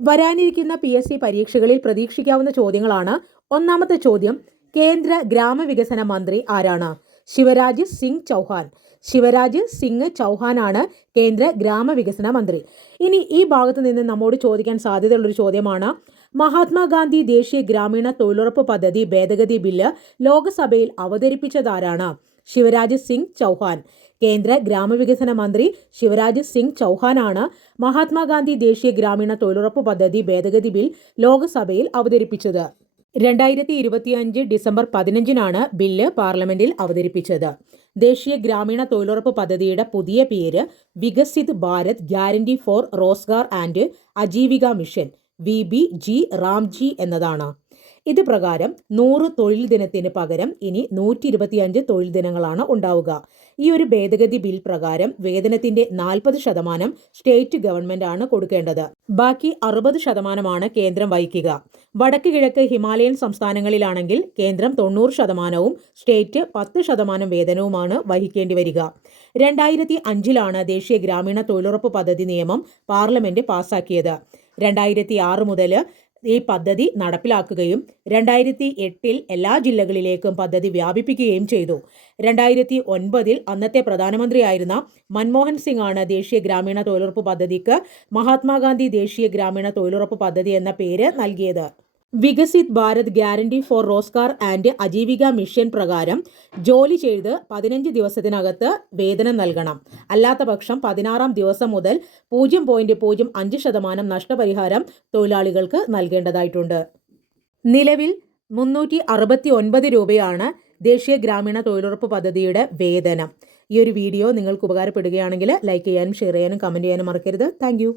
വരാനിരിക്കുന്ന P S C പരീക്ഷകളിൽ പ്രതീക്ഷിക്കാവുന്ന ചോദ്യങ്ങളാണ്. ഒന്നാമത്തെ ചോദ്യം കേന്ദ്ര ഗ്രാമവികസന മന്ത്രി ആരാണ്? ശിവരാജ് സിംഗ് ചൗഹാൻ. ശിവരാജ് സിംഗ് ചൗഹാനാണ് കേന്ദ്ര ഗ്രാമവികസന മന്ത്രി. ഇനി ഈ ഭാഗത്ത് നിന്ന് നമ്മോട് ചോദിക്കാൻ സാധ്യതയുള്ളൊരു ചോദ്യമാണ് മഹാത്മാഗാന്ധി ദേശീയ ഗ്രാമീണ തൊഴിലുറപ്പ് പദ്ധതി ഭേദഗതി ബില്ല് ലോക്സഭയിൽ അവതരിപ്പിച്ചതാരാണ് ശിവരാജ് സിംഗ് ചൗഹാൻ. കേന്ദ്ര ഗ്രാമവികസന മന്ത്രി ശിവരാജ് സിംഗ് ചൗഹാനാണ് മഹാത്മാഗാന്ധി ദേശീയ ഗ്രാമീണ തൊഴിലുറപ്പ് പദ്ധതി ഭേദഗതി ബിൽ ലോക്സഭയിൽ അവതരിപ്പിച്ചത്. രണ്ടായിരത്തി ഇരുപത്തിയഞ്ച് ഡിസംബർ പതിനഞ്ചിനാണ് ബില്ല് പാർലമെന്റിൽ അവതരിപ്പിച്ചത്. ദേശീയ ഗ്രാമീണ തൊഴിലുറപ്പ് പദ്ധതിയുടെ പുതിയ പേര് Viksit Bharat guarantee for Rozgar and Ajeevika mission V B G RAM G എന്നതാണ്. ഇത് പ്രകാരം നൂറ് തൊഴിൽ ദിനത്തിന് പകരം ഇനി നൂറ്റി ഇരുപത്തിയഞ്ച് തൊഴിൽ ദിനങ്ങളാണ് ഉണ്ടാവുക. ഈ ഒരു ഭേദഗതി ബിൽ പ്രകാരം വേതനത്തിന്റെ നാൽപ്പത് ശതമാനം സ്റ്റേറ്റ് ഗവൺമെന്റ് ആണ് കൊടുക്കേണ്ടത്. ബാക്കി അറുപത് ശതമാനമാണ് കേന്ദ്രം വഹിക്കുക. വടക്ക് കിഴക്ക് ഹിമാലയൻ സംസ്ഥാനങ്ങളിലാണെങ്കിൽ കേന്ദ്രം തൊണ്ണൂറ് ശതമാനവും സ്റ്റേറ്റ് പത്ത് ശതമാനം വേതനവുമാണ് വഹിക്കേണ്ടി വരിക. രണ്ടായിരത്തി അഞ്ചിലാണ് ദേശീയ ഗ്രാമീണ തൊഴിലുറപ്പ് പദ്ധതി നിയമം പാർലമെന്റ് പാസാക്കിയത്. രണ്ടായിരത്തി ആറ് മുതൽ ഈ പദ്ധതി നടപ്പിലാക്കുകയും രണ്ടായിരത്തി എട്ടിൽ എല്ലാ ജില്ലകളിലേക്കും പദ്ധതി വ്യാപിപ്പിക്കുകയും ചെയ്തു. രണ്ടായിരത്തി ഒൻപതിൽ അന്നത്തെ പ്രധാനമന്ത്രിയായിരുന്ന മൻമോഹൻ സിംഗ് ആണ് ദേശീയ ഗ്രാമീണ തൊഴിലുറപ്പ് പദ്ധതിക്ക് മഹാത്മാഗാന്ധി ദേശീയ ഗ്രാമീണ തൊഴിലുറപ്പ് പദ്ധതി എന്ന പേര് നൽകിയത്. Viksit Bharat guarantee for Rozgar and Ajeevika mission പ്രകാരം ജോലി ചെയ്ത് പതിനഞ്ച് ദിവസത്തിനകത്ത് വേതനം നൽകണം. അല്ലാത്ത പക്ഷം പതിനാറാം ദിവസം മുതൽ പൂജ്യം പോയിന്റ് പൂജ്യം അഞ്ച് ശതമാനം നഷ്ടപരിഹാരം തൊഴിലാളികൾക്ക് നൽകേണ്ടതായിട്ടുണ്ട്. നിലവിൽ മുന്നൂറ്റി അറുപത്തി ഒൻപത് രൂപയാണ് ദേശീയ ഗ്രാമീണ തൊഴിലുറപ്പ് പദ്ധതിയുടെ വേതനം. ഈ ഒരു വീഡിയോ നിങ്ങൾക്ക് ഉപകാരപ്പെടുകയാണെങ്കിൽ ലൈക്ക് ചെയ്യാനും ഷെയർ ചെയ്യാനും കമന്റ് ചെയ്യാനും മറക്കരുത്. താങ്ക്